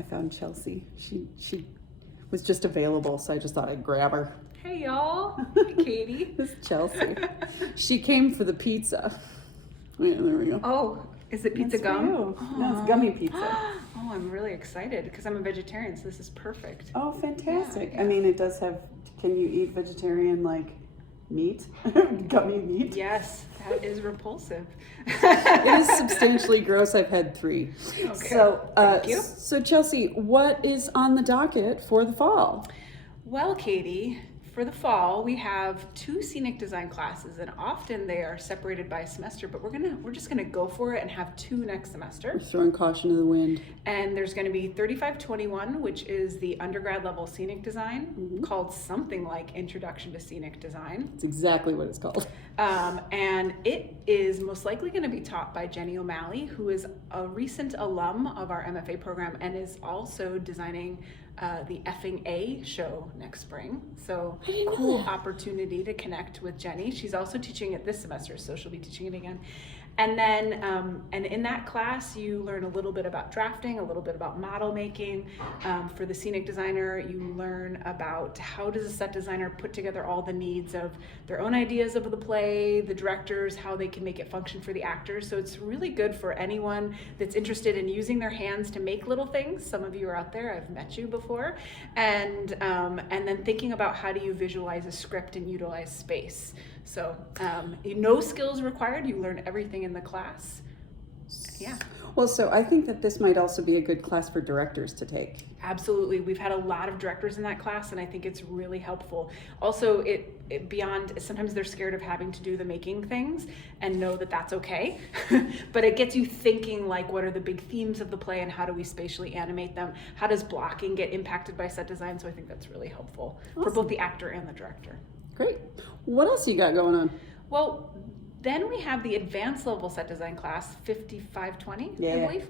I found Chelsea. She was just available, so I just thought I'd grab her. Hey y'all, hey Katie. This is Chelsea. She came for the pizza. Yeah, there we go. Oh, is it pizza That's gum? for you. No, it's gummy pizza. Oh, I'm really excited because I'm a vegetarian, so this is perfect. Oh, fantastic. Yeah. I mean, it does have, can you eat vegetarian, like, meat? Gummy meat? Yes, that is repulsive. It is substantially gross. I've had 3. Okay. So, Thank you. So Chelsea, what is on the docket for the fall? Well, Katie, for the fall, we have 2 scenic design classes, and often they are separated by a semester, but we're just gonna go for it and have 2 next semester. We're throwing caution to the wind. And there's gonna be 3521, which is the undergrad level scenic design, called something like Introduction to Scenic Design. That's exactly what it's called. And it is most likely going to be taught by Jenny O'Malley, who is a recent alum of our MFA program and is also designing the Effing A show next spring. So cool opportunity to connect with Jenny. She's also teaching it this semester, so she'll be teaching it again. And then, and in that class, you learn a little bit about drafting, a little bit about model making. For the scenic designer, you learn about how does a set designer put together all the needs of their own ideas of the play, the directors, how they can make it function for the actors. So it's really good for anyone that's interested in using their hands to make little things. Some of you are out there, I've met you before. And then thinking about how do you visualize a script and utilize space. So no skills required, you learn everything in the class. Yeah. Well, so I think that this might also be a good class for directors to take. Absolutely. We've had a lot of directors in that class, and I think it's really helpful. Also, it beyond, sometimes they're scared of having to do the making things and know that that's okay. But it gets you thinking, like, what are the big themes of the play and how do we spatially animate them? How does blocking get impacted by set design? So I think that's really helpful for both the actor and the director. Great. What else you got going on? Well, then we have the advanced level set design class, 5520, Yeah. I believe.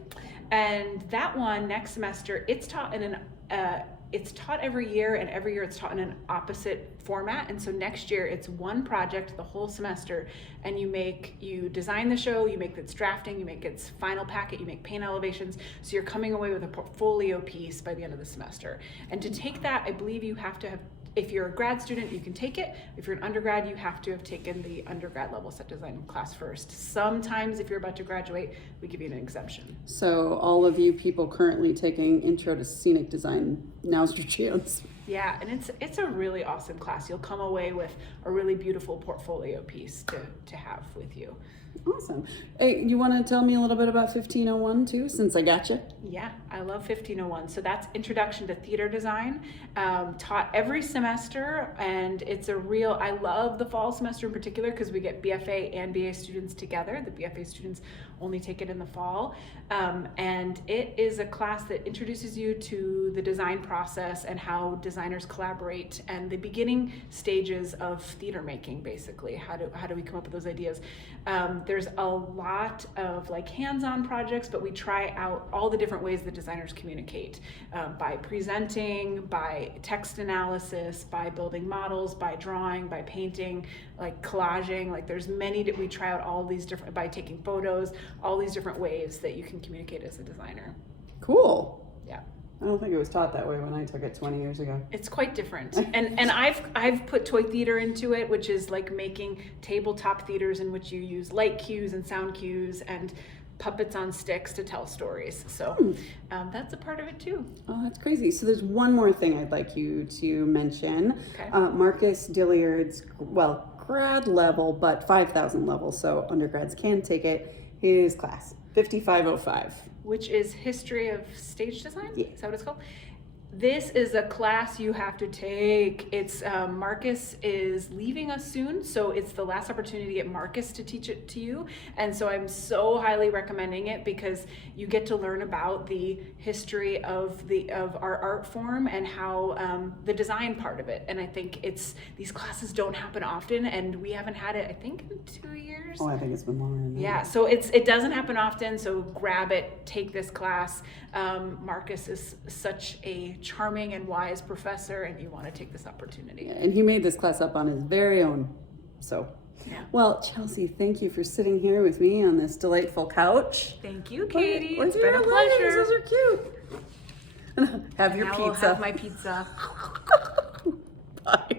And that one next semester, it's taught in it's taught every year, and every year it's taught in an opposite format. And so next year it's one project the whole semester, and you design the show, you make its drafting, you make its final packet, you make paint elevations. So you're coming away with a portfolio piece by the end of the semester. And to take that, I believe you have to have, if you're a grad student, you can take it. If you're an undergrad, you have to have taken the undergrad level set design class first. Sometimes if you're about to graduate, we give you an exemption. So all of you people currently taking Intro to Scenic Design, now's your chance. Yeah, and it's a really awesome class. You'll come away with a really beautiful portfolio piece to have with you. Awesome. Hey, you want to tell me a little bit about 1501 too, since I got you? Yeah, I love 1501. So that's Introduction to Theater Design, taught every semester, and it's I love the fall semester in particular because we get BFA and BA students together. The BFA students only take it in the fall, and it is a class that introduces you to the design process and how designers collaborate and the beginning stages of theater making, basically. How do we come up with those ideas? There's a lot of like hands-on projects, but we try out all the different ways that designers communicate, by presenting, by text analysis, by building models, by drawing, by painting, like collaging. Like there's many that we try out all these different, by taking photos, all these different ways that you can communicate as a designer. Cool. Yeah. I don't think it was taught that way when I took it 20 years ago. It's quite different. And I've put toy theater into it, which is like making tabletop theaters in which you use light cues and sound cues and puppets on sticks to tell stories. So that's a part of it too. Oh, that's crazy. So there's one more thing I'd like you to mention. Okay. Marcus Dilliard's, grad level, but 5,000 level, so undergrads can take it, his class, 5505. Which is History of Stage Design? Yeah. Is that what it's called? This is a class you have to take. It's Marcus is leaving us soon, so it's the last opportunity to get Marcus to teach it to you. And so I'm so highly recommending it because you get to learn about the history of our art form and how the design part of it. And I think these classes don't happen often, and we haven't had it, I think, in 2 years. Oh, I think it's been longer than that. Yeah, so it doesn't happen often, so grab it, take this class. Marcus is such a charming and wise professor, and you want to take this opportunity. Yeah, and he made this class up on his very own. So, yeah. Well, Chelsea, thank you for sitting here with me on this delightful couch. Thank you, Katie. With It's been a your pleasure. legs, those are cute. Have your Now I'll pizza. have my pizza. Bye.